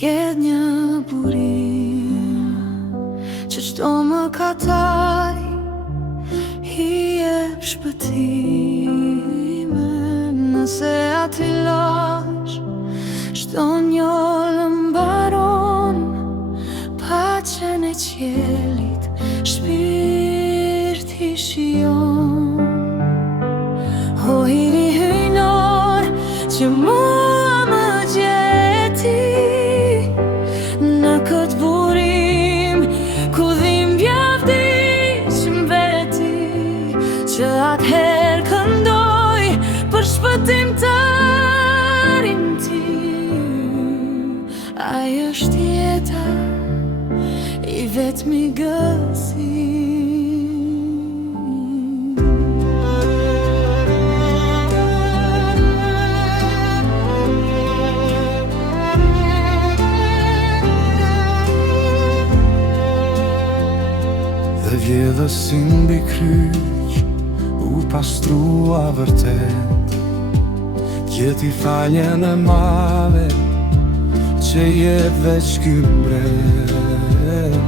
t'jedh një burim që çdo mëkatar i jep shpëtime. Nëse aty lash çdo njollë mbaron, paqen e qiellit shpirti shijon. O hiri hyjnor që mua më gjeti në këtë burim ku dhimbja vdiq mbeti, që atëherë këndoj për shpëtimtarin tim. Ai është jeta, i vetmi gëzim. Dhe vjedhësi mbi kryq u pastrua vërtet, jeti faljen e madhe që jep veç ky mbret.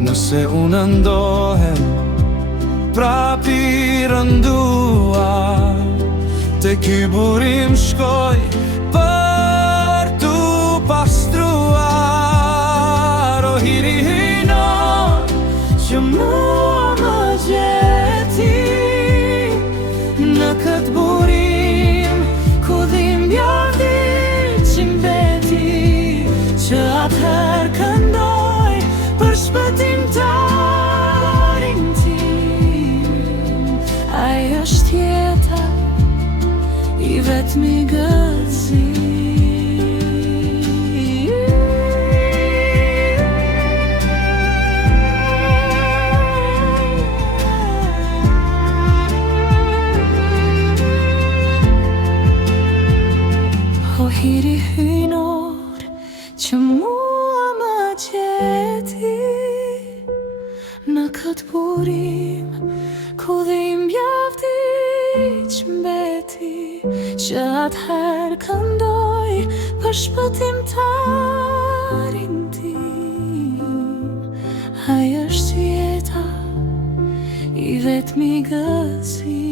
Nëse unë ndohem, prap i rënduar, te ky burim shkoj për t'u pastruar. O hiri hyjnor që mua më gjeti në këtë burim ku dhimbja vdiq mbeti, që atëherë këndoj për shpëtimtarin tim. Ai është jeta, i vetmi gëzim. O hiri hyjnor që mua më gjeti në këtë burim ku dhimbja vdiq mbeti, që atëherë këndoj për shpëtimtarin tim. Ai është jeta, i vetmi gëzim.